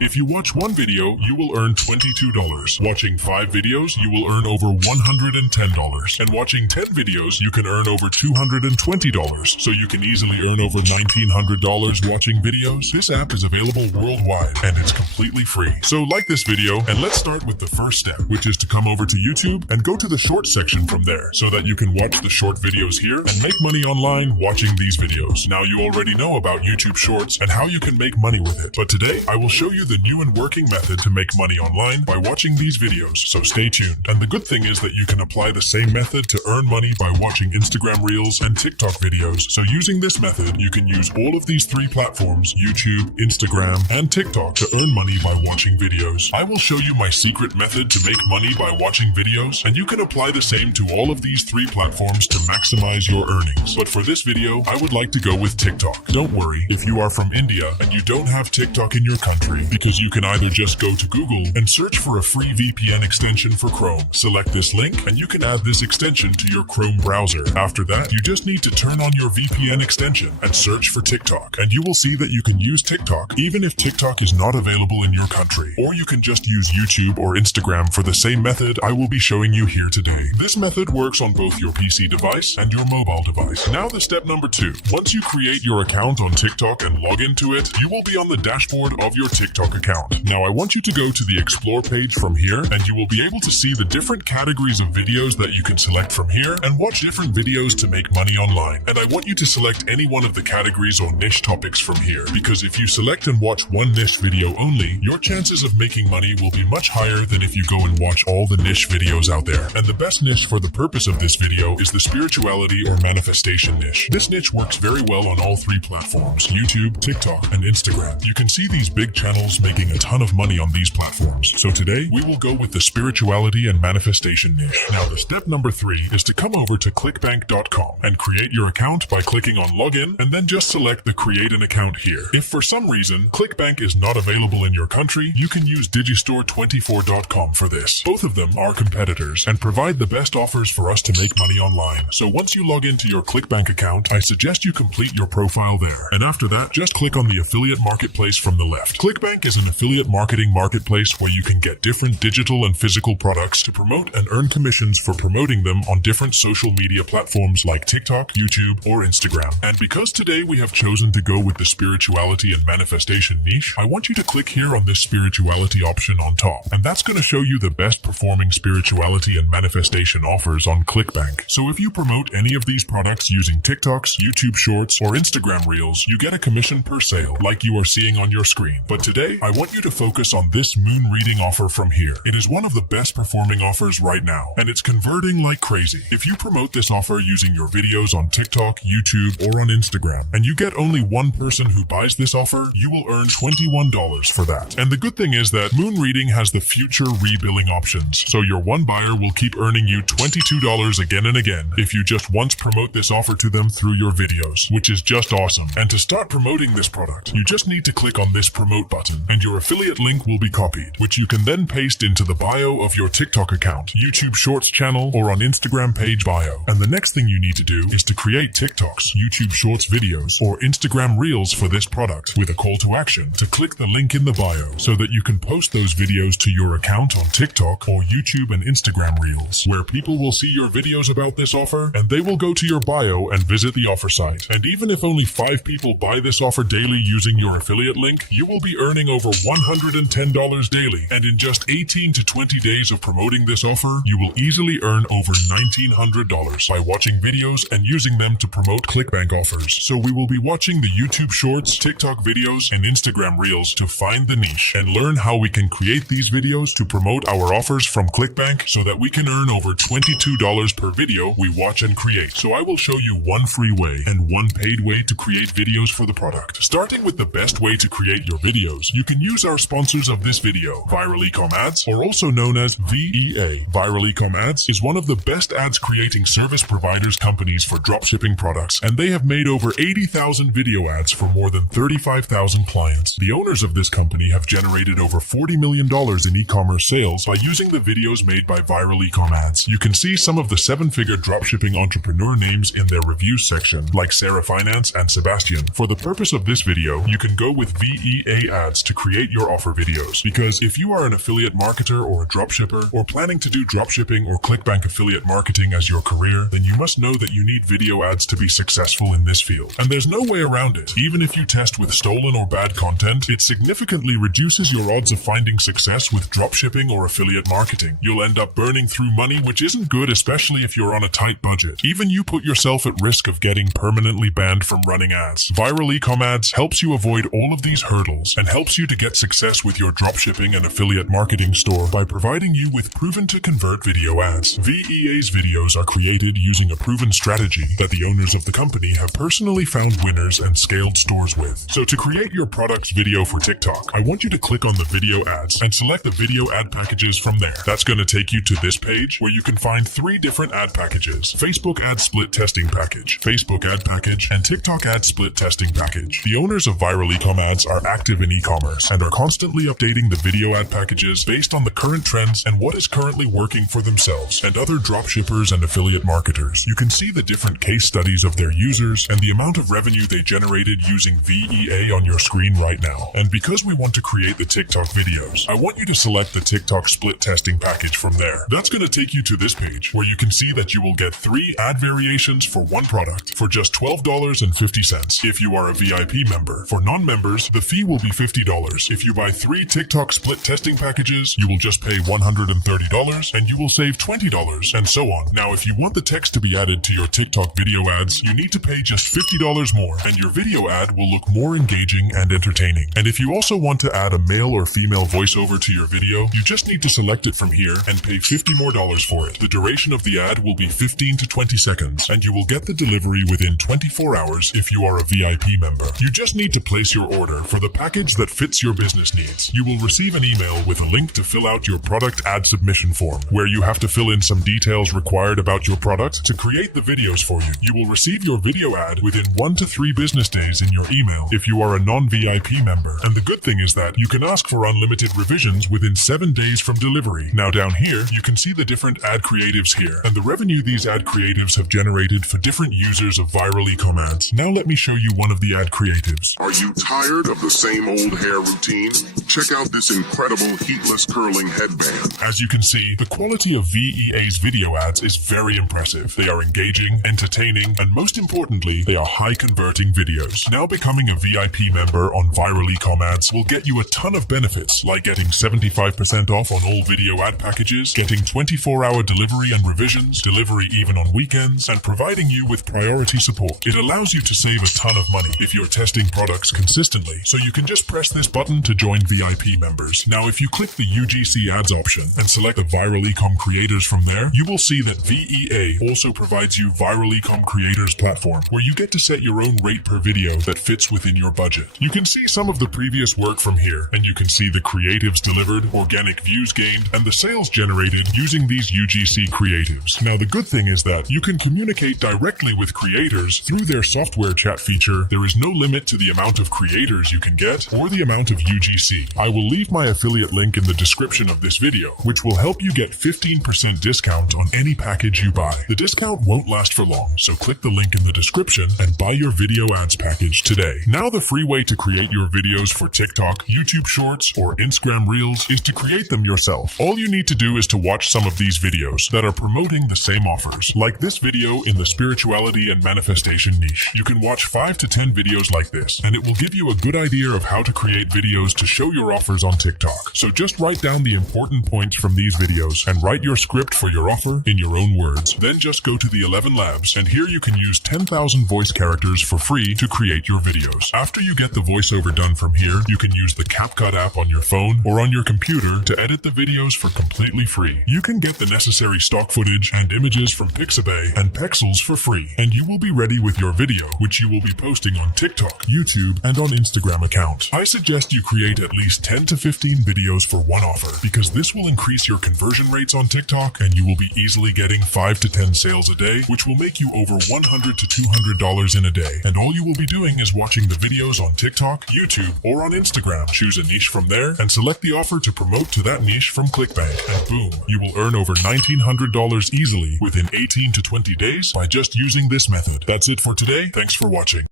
If you watch one video, you will earn $22. Watching 5 videos, you will earn over $110. And watching 10 videos, you can earn over $220. So you can easily earn over $1,900 watching videos. This app is available worldwide and it's completely free. So like this video and let's start with the first step, which is to come over to YouTube and go to the short section from there so that you can watch the short videos here and make money online watching these videos. Now you already know about YouTube Shorts and how you can make money with it. But today I will show you the new and working method to make money online by watching these videos, so stay tuned. And the good thing is that you can apply the same method to earn money by watching Instagram Reels and TikTok videos. So using this method, you can use all of these 3 platforms, YouTube, Instagram, and TikTok, to earn money by watching videos. I will show you my secret method to make money by watching videos, and you can apply the same to all of these 3 platforms to maximize your earnings. But for this video, I would like to go with TikTok. Don't worry if you are from India and you don't have TikTok in your country, because you can either just go to Google and search for a free VPN extension for Chrome. Select this link and you can add this extension to your Chrome browser. After that, you just need to turn on your VPN extension and search for TikTok. And you will see that you can use TikTok even if TikTok is not available in your country. Or you can just use YouTube or Instagram for the same method I will be showing you here today. This method works on both your PC device and your mobile device. Now the step number 2. Once you create your account on TikTok and log into it, you will be on the dashboard of your TikTok account. Now I want you to go to the Explore page from here and you will be able to see the different categories of videos that you can select from here and watch different videos to make money online. And I want you to select any one of the categories or niche topics from here, because if you select and watch one niche video only, your chances of making money will be much higher than if you go and watch all the niche videos out there. And the best niche for the purpose of this video is the spirituality or manifestation niche. This niche works very well on all 3 platforms, YouTube, TikTok, and Instagram. You can see these big channels making a ton of money on these platforms. So today we will go with the spirituality and manifestation niche. Now the step number 3 is to come over to clickbank.com and create your account by clicking on login and then just select the create an account here. If for some reason ClickBank is not available in your country, you can use digistore24.com for this. Both of them are competitors and provide the best offers for us to make money online. So once you log into your ClickBank account, I suggest you complete your profile there. And after that, just click on the affiliate marketplace from the left. ClickBank is an affiliate marketing marketplace where you can get different digital and physical products to promote and earn commissions for promoting them on different social media platforms like TikTok, YouTube, or Instagram. And because today we have chosen to go with the spirituality and manifestation niche, I want you to click here on this spirituality option on top. And that's going to show you the best performing spirituality and manifestation offers on ClickBank. So if you promote any of these products using TikToks, YouTube Shorts, or Instagram Reels, you get a commission per sale, like you are seeing on your screen. But today, I want you to focus on this moon reading offer from here. It is one of the best performing offers right now, and it's converting like crazy. If you promote this offer using your videos on TikTok, YouTube, or on Instagram, and you get only one person who buys this offer, you will earn $21 for that. And the good thing is that moon reading has the future rebilling options, so your one buyer will keep earning you $22 again and again if you just once promote this offer to them through your videos, which is just awesome. And to start promoting this product, you just need to click on this promote button and your affiliate link will be copied, which you can then paste into the bio of your TikTok account, YouTube Shorts channel, or on Instagram page bio. And the next thing you need to do is to create TikToks, YouTube Shorts videos, or Instagram Reels for this product with a call to action to click the link in the bio so that you can post those videos to your account on TikTok or YouTube and Instagram Reels, where people will see your videos about this offer and they will go to your bio and visit the offer site. And even if only 5 people buy this offer daily using your affiliate link, you will be earning over $110 daily. And in just 18 to 20 days of promoting this offer, you will easily earn over $1,900 by watching videos and using them to promote ClickBank offers. So we will be watching the YouTube Shorts, TikTok videos, and Instagram Reels to find the niche and learn how we can create these videos to promote our offers from ClickBank so that we can earn over $22 per video we watch and create. So I will show you one free way and one paid way to create videos for the product. Starting with the best way to create your videos, you can use our sponsors of this video, Viral Ecom Ads, or also known as VEA. Viral Ecom Ads is one of the best ads creating service providers companies for dropshipping products, and they have made over 80,000 video ads for more than 35,000 clients. The owners of this company have generated over $40 million in e-commerce sales by using the videos made by Viral Ecom Ads. You can see some of the 7-figure dropshipping entrepreneur names in their reviews section, like Sarah Finance and Sebastian. For the purpose of this video, you can go with VEA ads to create your offer videos. Because if you are an affiliate marketer or a dropshipper, or planning to do dropshipping or clickbank affiliate marketing as your career, then you must know that you need video ads to be successful in this field. And there's no way around it. Even if you test with stolen or bad content, it significantly reduces your odds of finding success with dropshipping or affiliate marketing. You'll end up burning through money, which isn't good, especially if you're on a tight budget. Even you put yourself at risk of getting permanently banned from running ads. Viral e-com ads helps you avoid all of these hurdles and helps you to get success with your dropshipping and affiliate marketing store by providing you with proven to convert video ads. VEA's videos are created using a proven strategy that the owners of the company have personally found winners and scaled stores with. So to create your product's video for TikTok, I want you to click on the video ads and select the video ad packages from there. That's going to take you to this page where you can find 3 different ad packages: Facebook ad split testing package, Facebook ad package, and TikTok ad split testing package. The owners of viral e-com ads are active in e-commerce and are constantly updating the video ad packages based on the current trends and what is currently working for themselves and other dropshippers and affiliate marketers. You can see the different case studies of their users and the amount of revenue they generated using VEA on your screen right now. And because we want to create the TikTok videos, I want you to select the TikTok split testing package from there. That's going to take you to this page where you can see that you will get 3 ad variations for one product for just $12.50 if you are a VIP member. For non-members, the fee will be $50. If you buy 3 TikTok split testing packages, you will just pay $130 and you will save $20, and so on. Now, if you want the text to be added to your TikTok video ads, you need to pay just $50 more, and your video ad will look more engaging and entertaining. And if you also want to add a male or female voiceover to your video, you just need to select it from here and pay $50 more for it. The duration of the ad will be 15 to 20 seconds, and you will get the delivery within 24 hours if you are a VIP member. You just need to place your order for the package that fits your business needs. You will receive an email with a link to fill out your product ad submission form, where you have to fill in some details required about your product to create the videos for you. You will receive your video ad within 1 to 3 business days in your email if you are a non-VIP member. And the good thing is that you can ask for unlimited revisions within 7 days from delivery. Now down here, you can see the different ad creatives here and the revenue these ad creatives have generated for different users of viral e-com ads. Now let me show you one of the ad creatives. Are you tired of the same old hair routine? Check out this incredible heatless curling headband. As you can see, the quality of VEA's video ads is very impressive. They are engaging, entertaining, and most importantly, they are high-converting videos. Now becoming a VIP member on viral e-com ads will get you a ton of benefits, like getting 75% off on all video ad packages, getting 24-hour delivery and revisions, delivery even on weekends, and providing you with priority support. It allows you to save a ton of money if you're testing products consistently, so you can just press this button to join VIP members. Now, if you click the UGC ads option and select the viral e-com creators from there, you will see that VEA also provides you viral e-com creators platform, where you get to set your own rate per video that fits within your budget. You can see some of the previous work from here, and you can see the creatives delivered, organic views gained, and the sales generated using these UGC creatives. Now, the good thing is that you can communicate directly with creators through their software chat feature. There is no limit to the amount of creators you can get or the amount of UGC. I will leave my affiliate link in the description of this video, which will help you get 15% discount on any package you buy. The discount won't last for long, so click the link in the description and buy your video ads package today. Now, the free way to create your videos for TikTok, YouTube Shorts, or Instagram Reels is to create them yourself. All you need to do is to watch some of these videos that are promoting the same offers, like this video in the spirituality and manifestation niche. You can watch 5 to 10 videos like this, and it will give you a good idea of how to create videos to show your offers on TikTok. So just write down the important points from these videos and write your script for your offer in your own words. Then just go to the 11 Labs, and here you can use 10,000 voice characters for free to create your videos. After you get the voiceover done from here, you can use the CapCut app on your phone or on your computer to edit the videos for completely free. You can get the necessary stock footage and images from Pixabay and Pexels for free, and you will be ready with your video, which you will be posting on TikTok, YouTube, and on Instagram account. I suggest you create at least 10 to 15 videos for one offer, because this will increase your conversion rates on TikTok, and you will be easily getting 5 to 10 sales a day, which will make you over $100 to $200 in a day. And all you will be doing is watching the videos on TikTok, YouTube, or on Instagram. Choose a niche from there and select the offer to promote to that niche from ClickBank, and boom, you will earn over $1,900 easily within 18 to 20 days by just using this method. That's it for today. Thanks for watching.